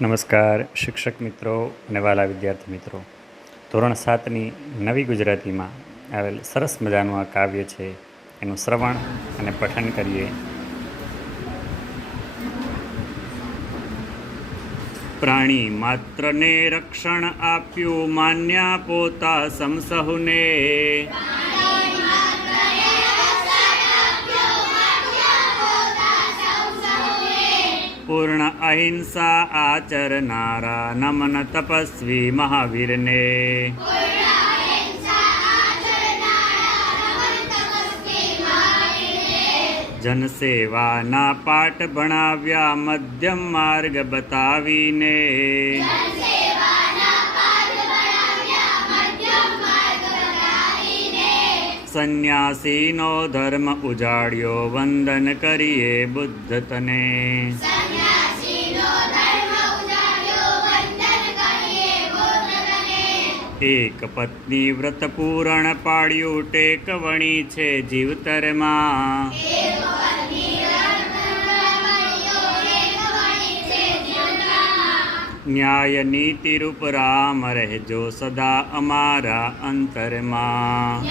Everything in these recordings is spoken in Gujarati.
નમસ્કાર શિક્ષક મિત્રો અને વાલા વિદ્યાર્થી મિત્રો. ધોરણ 7ની નવી ગુજરાતીમાં આવેલ સરસ મજાનું આ કાવ્ય છે, એનું શ્રવણ અને પઠન કરીએ. પ્રાણી માત્રને રક્ષણ આપ્યું, માન્યા પોતા સમસહુને. પૂર્ણ અહિંસા આચરનારા નમન તપસ્વી મહાવીરને. જનસેવાના પાઠ ભણાવ્યા, મધ્યમ માર્ગ બતાવીને. સંન્યાસીનો ધર્મ ઉજાડ્યો, વંદન કરીએ બુદ્ધ તને. એક પત્ની વ્રત પૂરણ પાડ્યું, ટેકવણી છે જીવતરમાં. ન્યાય નીતિ રૂપ રામ રહેજો, સદા અમારા અંતરમાં.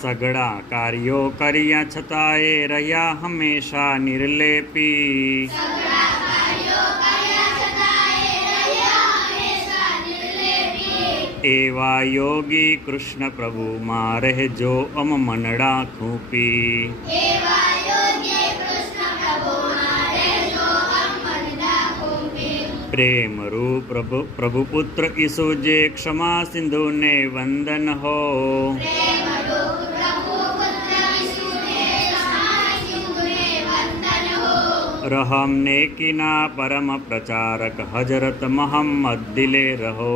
સઘળા કાર્યો કર્યા છતાંય રહ્યા હંમેશા નિર્લેપી. એવા યોગી કૃષ્ણ પ્રભુમાં રહેજો અમ મનડા ખૂંપી. પ્રેમ રૂપ પ્રભુ પુત્ર ઈસુ જે ક્ષમા સિંધુને વંદન હો. રહમ નેકીના પરમ પ્રચારક હજરત મોહમ્મદ દિલે રહો.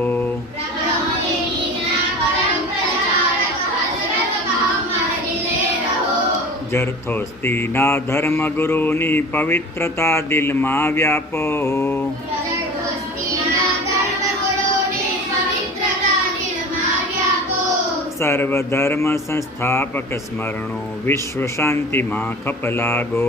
જરથોસ્તીના ધર્મગુરુની પવિત્રતા દિલમાં વ્યાપો. સર્વધર્મ સંસ્થાપક સ્મરણો, વિશ્વ શાંતિમાં ખપ લાગો.